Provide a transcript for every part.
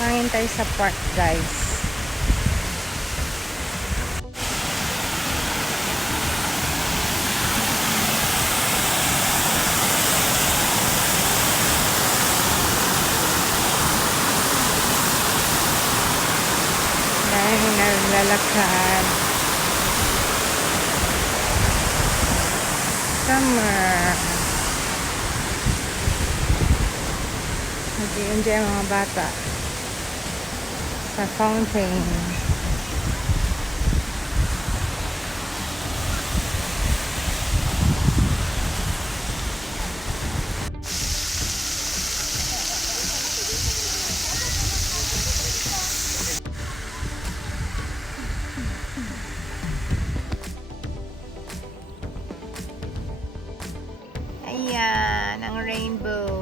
Hangin tayo sa park, guys. Dahil naglalakad. Summer. Nag-i-enjoy ang mga bata sa fountain. Ayan, ang rainbow.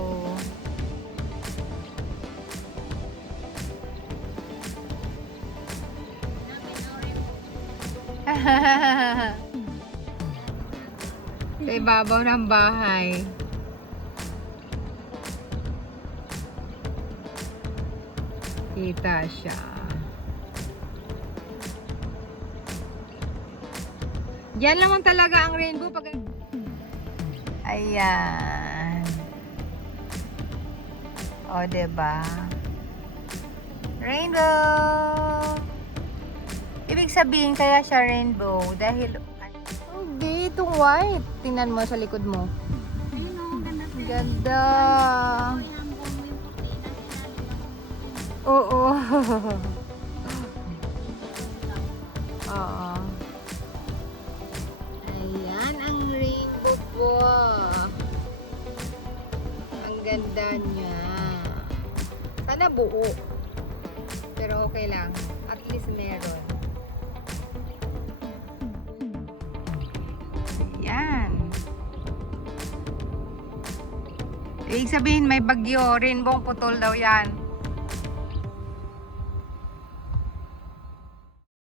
Sa ibabaw ng bahay. Kita siya. Yan naman talaga ang rainbow pag... Ayan. O, diba? Rainbow! Ibig sabihin kaya siya rainbow dahil... Hindi, itong white. Tingnan mo sa likod mo. Ganda. Oo. Oo. Ayan ang rainbow po. Ang ganda niya. Sana buo. Pero okay lang. At least meron. Ayan. Ibig sabihin may bagyo. Rainbow putol daw yan.